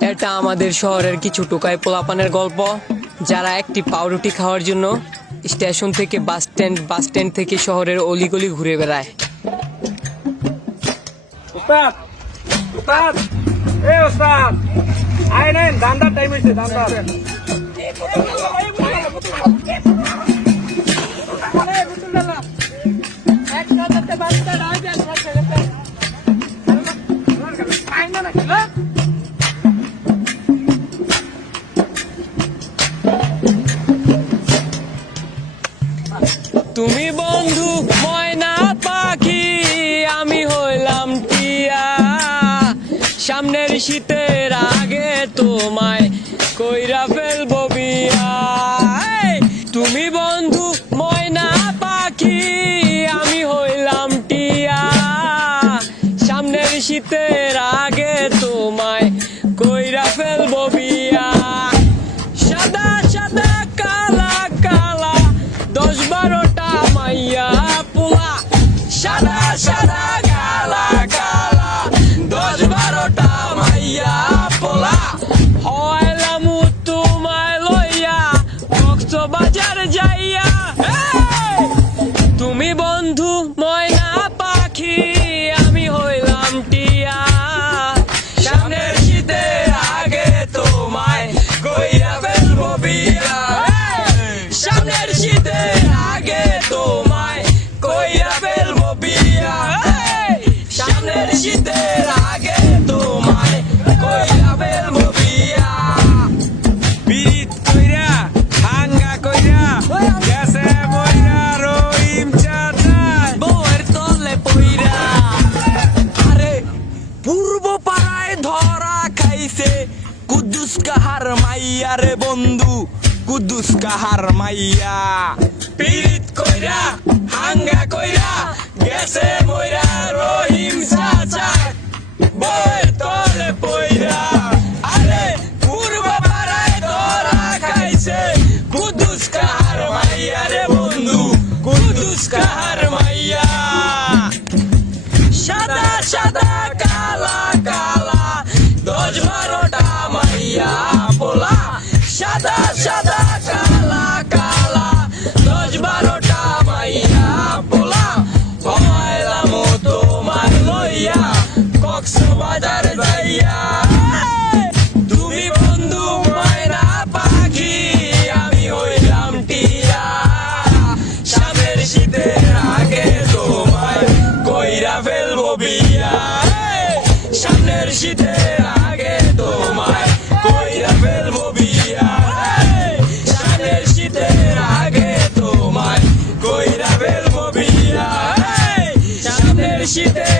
এটা আমাদের শহরের কিছু টোকাই পোলাপানের গল্প, যারা একটি পাউরুটি খাওয়ার জন্য স্টেশন থেকে বাস স্ট্যান্ড থেকে শহরের অলিগলি ঘুরে বেড়ায়। উস্তাদ, উস্তাদ, এ উস্তাদ, আয় নেন, দান্দার টাইম হয়েছে, দান্দার। তুমি বন্ধু ময়না পাখি, আমি হইলাম টিয়া, সামনের শীতের আগে তোমায় কইরা ফেলবো বিয়া। তুমি বন্ধু ময়না পাখি, আমি হইলাম টিয়া, সামনের শীতের আগে তোমায় কইরা ফেলবো বিয়া। সাদা সাদা কালা কালা 10-12টা মাইয়া পোলা, সাদা সাদা কালা কালা 10-12টা মাইয়া পোলা, হইলাম তোমায় লইয়া কক্সবাজার যাইয়া। তুমি বন্ধু ময়না পাখি, আমি হইলাম টিয়া, সামনের শীতের আগে তোমায় কইরা ফেলবো বিয়া। সামনের শীতের আগে তোমায় কইরা ফেলবো বিয়া। সামনের শীতের আগে তোমায় কইরা ফেলবো বিয়া। বিরিত কইরা, হাঙ্গা কইরা, গেছে মইরা রহিম চাচা। বউয়ের তলে পইরা, আরে পূর্ব পাড়ায় ধরা খাইছে কুদ্দুস কাহার মাইয়া রে বন্ধু, কুদ্দুস কাহার মাইয়া। বিরিত কইরা, হাঙ্গা কইরা, গেছে মইরা রহিম চাচা। বউয়ের তলে পইরা, আরে পূর্ব পাড়ায় ধরা খাইছে কুদ্দুস কাহার মাইয়া রে বন্ধু, কুদ্দুস কাহার মাইয়া। সাদা সাদা কালা কালা 10-12টা মাইয়া পোলা, সাদা সাদা কালা কালা 10-12টা মাইয়া পোলা, হইলাম তোমার লইয়া কক্সবাজার যাইয়া। তুমি বন্ধু ময়না পাখি, আমি হইলাম টিয়া, সামনের শীতের আগে তোমায় কইরা ফেলবো বিয়া। সামনের শীতের আগে তোমায় কইরা ফেলবো বিয়া। সামনের শীতের আগে তোমায় কইরা ফেলবো বিয়া। সামনের শীতের